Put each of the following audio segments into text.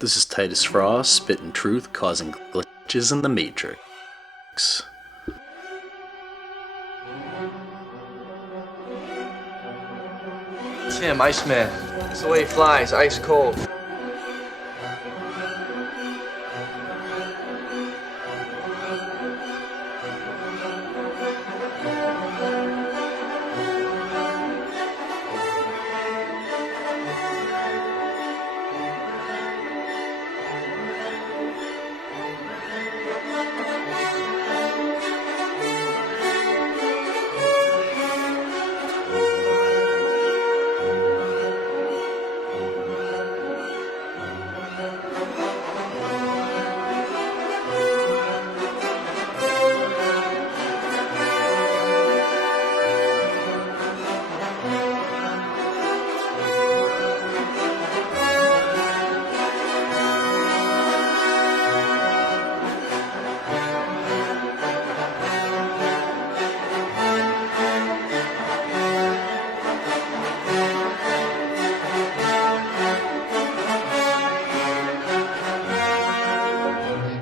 This is Titus Frost, spitting truth, causing glitches in the Matrix. It's him, Iceman. It's the way he flies, ice cold.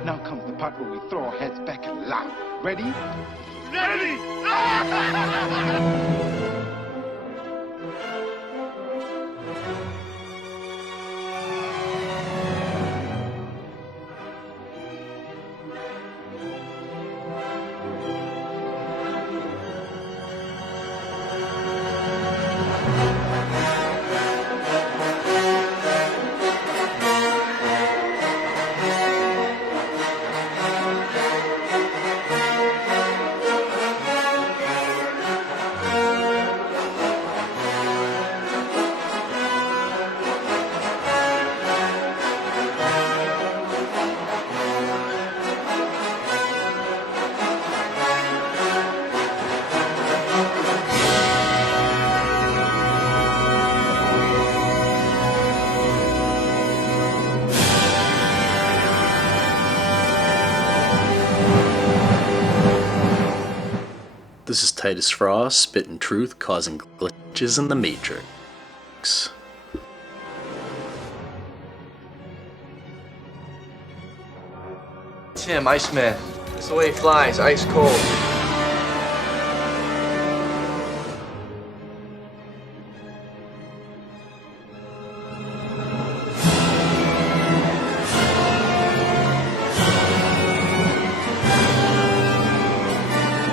Now comes the part where we throw our heads back and laugh. Ready? Ready! This is Titus Frost, spitting truth, causing glitches in the Matrix. It's him, Iceman. It's the way he flies, ice cold.